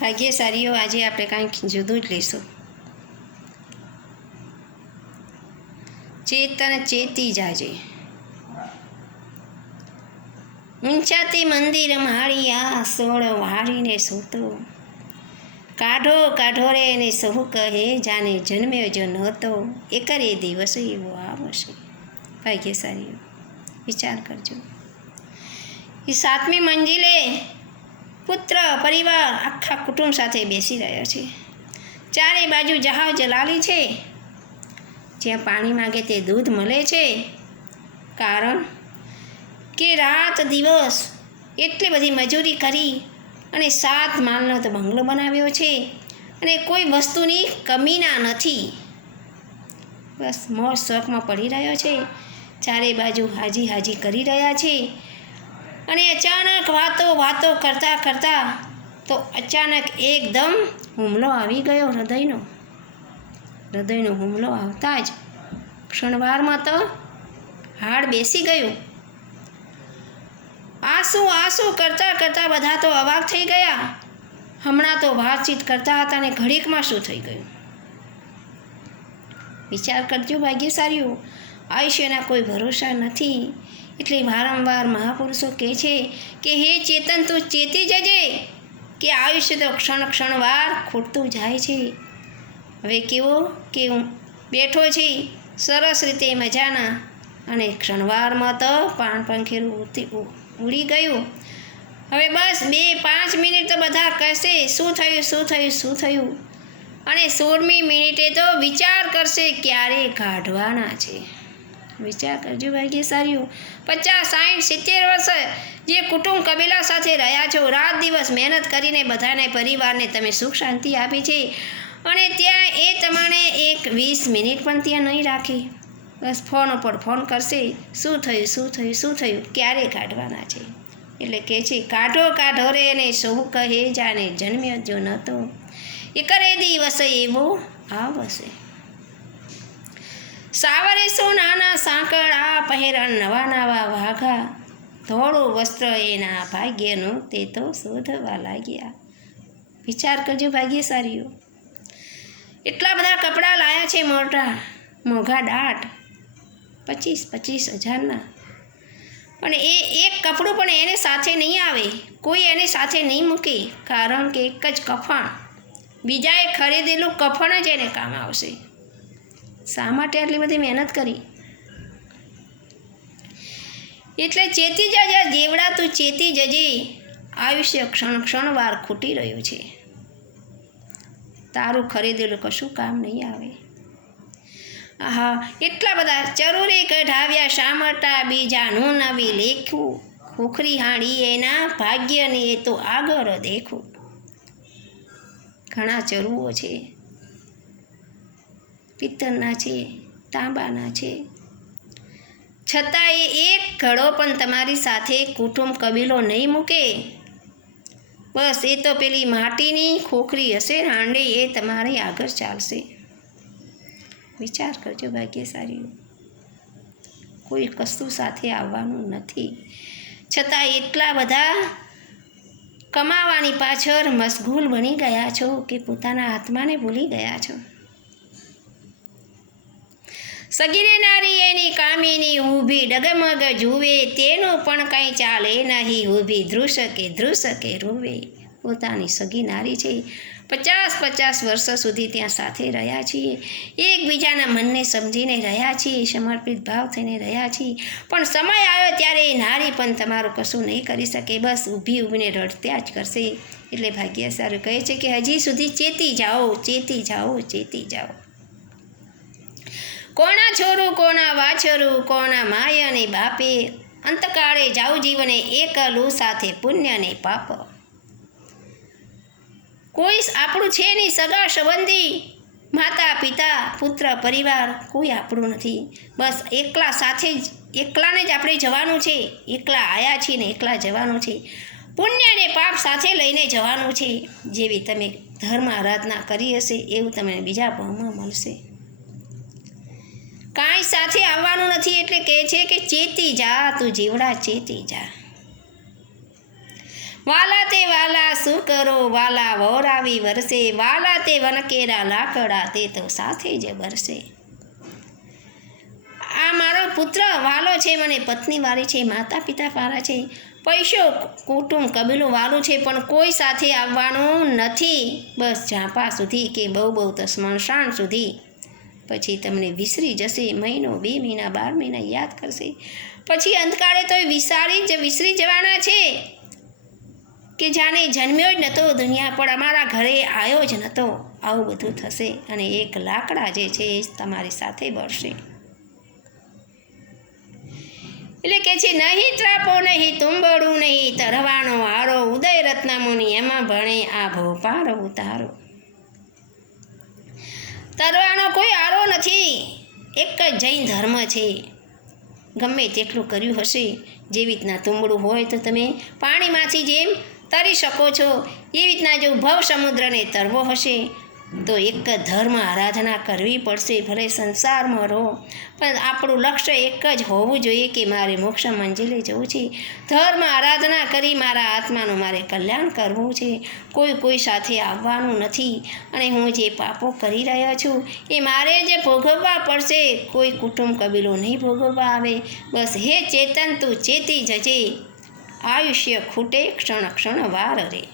ભાગ્યશાળીઓ, આજે આપણે કાંઈક જુદું જ લઈશું. ચેતન ચેતી જાજે, ઊંચાથી મંદિર માળિયા, સોળ વાળીને સૂતો. કાઢો કાઢો રે એને સહુ કહે, જાને જન્મ્યો જો નહોતો, એ કરે દિવસ એવો આવશે. ભાગ્યશાળીઓ, વિચાર કરજો. એ 7મી મંજિલે પુત્ર પરિવાર આખા કુટુંબ સાથે બેસી રહ્યા છે. ચારે બાજુ જહાજ લાલી છે. જ્યાં પાણી માગે તે દૂધ મળે છે. કારણ કે રાત દિવસ એટલી બધી મજૂરી કરી અને 7 માળનો તો બંગલો બનાવ્યો છે અને કોઈ વસ્તુની કમીના નથી. બસ મોજ શોખમાં પડી રહ્યો છે. ચારે બાજુ હાજી હાજી કરી રહ્યા છે. અને અચાનક વાતો કરતાં કરતાં તો અચાનક એકદમ હુમલો આવી ગયો. હૃદયનો હુમલો આવતા જ ક્ષણવારમાં તો હાડ બેસી ગયું. આંસુ કરતાં બધા તો અવાક થઈ ગયા. હમણાં તો વાતચીત કરતા હતા ને ઘડીકમાં શું થઈ ગયું. વિચાર કરજો ભાગ્યશાળીઓ, આયુષ્યના કોઈ ભરોસા નથી. એટલે વારંવાર મહાપુરુષો કહે છે કે હે ચેતન, તું ચેતી જજે કે આયુષ્ય તો ક્ષણવાર ખૂટતું જાય છે. હવે કેવો કે હું બેઠો છે સરસ રીતે મજાના, અને ક્ષણવારમાં તો પંખેરું ઉડી ગયું. હવે બસ 2-5 મિનિટ તો બધા કહેશે શું થયું. અને 16મી મિનિટે તો વિચાર કરશે ક્યારે કાઢવાના છે. વિચાર કરજો ભાગ્યશાળીઓ, 50-60-70 વર્ષ જે કુટુંબ કબીલા સાથે રહ્યા છો, રાત દિવસ મહેનત કરીને બધાને પરિવારને તમે સુખ શાંતિ આપી છે, અને ત્યાં એ તમારે એક 20 મિનિટ પણ ત્યાં નહીં રાખી. બસ ફોન ઉપર ફોન કરશે શું થયું, ક્યારે કાઢવાના છે. એટલે કહે છે કાઢો રે એને સહુ કહે, જાને જન્મ્યો જો નહોતો, એ કરે દિવસ એવો આવશે. સાવરે સોનાના સાંકળા, પહેરણ નવા વાઘા, ધોળું વસ્ત્ર એના ભાગ્યનું તે તો શોધવા લાગ્યા. વિચાર કરજો ભાગ્યશાળીઓ, એટલા બધા કપડાં લાયા છે મોંઘા દાટ, 25,000-25,000ના, પણ એ એક કપડું પણ એને સાથે નહીં આવે, કોઈ એને સાથે નહીં મૂકે. કારણ કે એક જ કફણ, બીજાએ ખરીદેલું કફણ જ એને કામ આવશે. શા માટે આટલી બધી મહેનત કરી? એટલે ચેતી જજે દેવડા, તું ચેતી જજે. આયુષ્ય ક્ષણવાર ખૂટી રહ્યું છે. તારું ખરીદેલું કશું કામ નહીં આવે. આહા, એટલા બધા ચરુરે કઢાવ્યા શામટા, બીજાનું નવી લેખું, ખોખરી હાડી એના ભાગ્યને એ તો આગળ દેખું. ઘણા ચરુઓ છે, પિત્તળના છે, તાંબાના છે, છતાં એક ઘડો પણ તમારી સાથે કુટુંબ કબીલો નહીં મૂકે. બસ એ તો પેલી માટીની ખોખરી હશે, હાંડી, એ તમારી આગળ ચાલશે. વિચાર કરજો ભાગ્યશાળીઓ, કોઈ કશું સાથે આવવાનું નથી. છતાં એટલા બધા કમાવાની પાછળ મશગુલ બની ગયા છો કે પોતાના આત્માને ભૂલી ગયા છો. સગીરે નારી એની કામિની ઊભી ડગમગ જુએ, તેનું પણ કંઈ ચાલે નહીં ઊભી ધ્રુસકે રૂવે. પોતાની સગી નારી છે, 50-50 વર્ષો સુધી ત્યાં સાથે રહ્યા છીએ, એકબીજાના મનને સમજીને રહ્યા છીએ, સમર્પિત ભાવ થઈને રહ્યા છીએ. પણ સમય આવ્યો ત્યારે એ નારી પણ તમારું કશું નહીં કરી શકે. બસ ઊભીને રડત્યા જ કરશે. એટલે ભાગ્યશાળી કહે છે કે હજી સુધી ચેતી જાઓ. કોના છોરું, કોના વાછરું, કોના માય અને બાપે, અંતકાળે જાઉં જીવને એકલું, સાથે પુણ્ય ને પાપ. કોઈ આપણું છે નહીં, સગા સંબંધી, માતા પિતા, પુત્ર પરિવાર, કોઈ આપણું નથી. બસ એકલાને જ આપણે જવાનું છે. એકલા આવ્યા છીએ ને એકલા જવાનું છે. પુણ્ય ને પાપ સાથે લઈને જવાનું છે. જેવી તમે ધર્મ આરાધના કરી હશે એવું તમને બીજા ભાવમાં મળશે. કાંઈ સાથે આવવાનું નથી. એટલે કહે છે કે ચેતી જા તું જીવડા, ચેતી જા. વાલા તે વાલા શું કરો, વાલા વહોરાવી વરસે, વાલા તે વનકેરા લાકડા તે તો સાથે જ બરસે. આ મારો પુત્ર વાલો છે, મને પત્ની વાળી છે, માતા પિતા વાળા છે, પૈસો કુટુંબ કબીલો વાલું છે, પણ કોઈ સાથે આવવાનું નથી. બસ ઝાંપા સુધી કે બહુ તો સ્મશાન સુધી. પછી તમને વિસરી જશે. મહિનો 2 મહિના 12 મહિના યાદ કરશે. પછી અંતકાળે તો વિસરી જવાના છે કે જાણે જન્મ્યો જ નહોતો દુનિયા પર, અમારા ઘરે આવ્યો જ નહોતો. આવું બધું થશે અને એક લાકડા જે છે એ તમારી સાથે બળશે. એટલે કે છે નહીં ત્રાપો નહીં તુંબડું નહીં, તરવાનો આરો ઉદય રત્નામુનિ એમાં ભણે આ ભોપાર ઉતારો. તરવાનો કોઈ આરો નથી, એક જ જૈન ધર્મ છે. ગમે તેટલું કર્યું હશે, જેવી રીતના તુંબડું હોય તો તમે પાણીમાંથી જેમ તરી શકો છો, એવી રીતના જો ભવ સમુદ્રને તરવો હશે તો એક જ ધર્મ આરાધના કરવી પડશે. ભલે સંસારમાં રહો, પણ આપણું લક્ષ્ય એક જ હોવું જોઈએ કે મારે મોક્ષ મંજિલે જવું છે. ધર્મ આરાધના કરી મારા આત્માનું મારે કલ્યાણ કરવું છે. કોઈ સાથે આવવાનું નથી. અને હું જે પાપો કરી રહ્યો છું એ મારે જે ભોગવવા પડશે. કોઈ કુટુંબ કબીલો નહીં ભોગવવા આવે. બસ હે ચેતન તું ચેતી જજે, આયુષ્ય ખૂટે ક્ષણ ક્ષણ વાર રે.